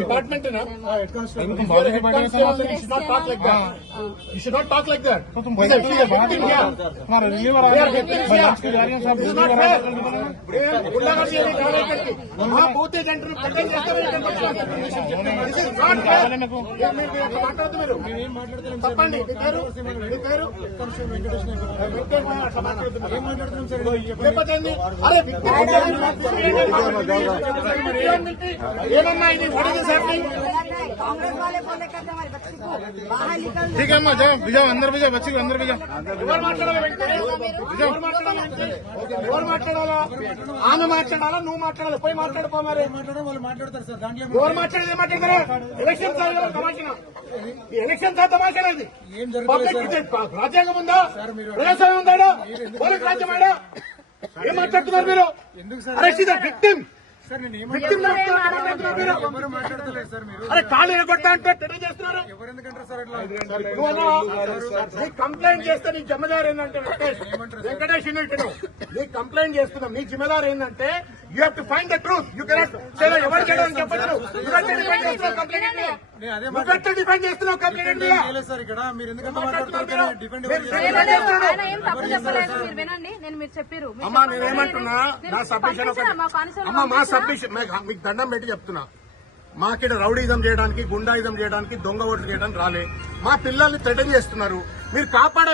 Department है ना, you should not talk like that. तो तुम तुम्हारा रिलीवर आ रहे की जा रही है साहब, वहाँ పోతే జంటలు కంటెంట్ చేస్తారు. చెప్పండి మీ పేరు, మీ పేరు అరే ఏమన్నా ఇది कांग्रेस वाले बोले कहते हमारे बच्चे को बाहर निकल ठीक है अम्मा जाओ भिजाओ अंदर भिजाओ बच्ची को अंदर भिजाओ ఎవరు మాట్లాడాలా, ఆమె మాట్లాడాలా, నువ్వు మాట్లాడాలి, పోయి మాట్లాడుకో. మరి వాళ్ళు మాట్లాడతారు సార్, దాంట్లో ఎవరు మాట్లాడేది మాట్లాడతారా? ఎలక్షన్ తమాషా, ఎలక్షన్ తమాషా ఇది. పబ్లిక్ రాజ్యాంగం ఉందా, ప్రజాస్వామ్యం ఉందా, పోలీస్ రాజ్యం ఆడా? ఏం మాట్లాడుతున్నారు మీరు? Arrest the victim. అరే కాళ్ళు ఎగొడతా అంటే టెర్రర్ చేస్తున్నారు. నీకు కంప్లైంట్ చేస్తే నీ జిమ్మదారు ఏంటంటే వెంకటేష్ యూనివర్సిటీ నీకు కంప్లైంట్ చేస్తున్నాం. నీ జిమ్మదారు ఏంటంటే you have to find the truth. You cannot ఎవరు చేయడం చెప్పచ్చు. డిఫెండ్ చేస్తున్నావు కంప్లైంట్. అమ్మా నేనేమంటున్నా, నా సబ్మిషన్ అమ్మా, మా సబ్మిషన్ మీకు దండం పెట్టి చెప్తున్నా. మాకిడ రౌడీజం చేయడానికి, గుండాయిజం చేయడానికి, దొంగ ఓట్లు చేయడానికి రాలే. మా పిల్లల్ని థ్రెటన్ చేస్తున్నారు. మీరు కాపాడ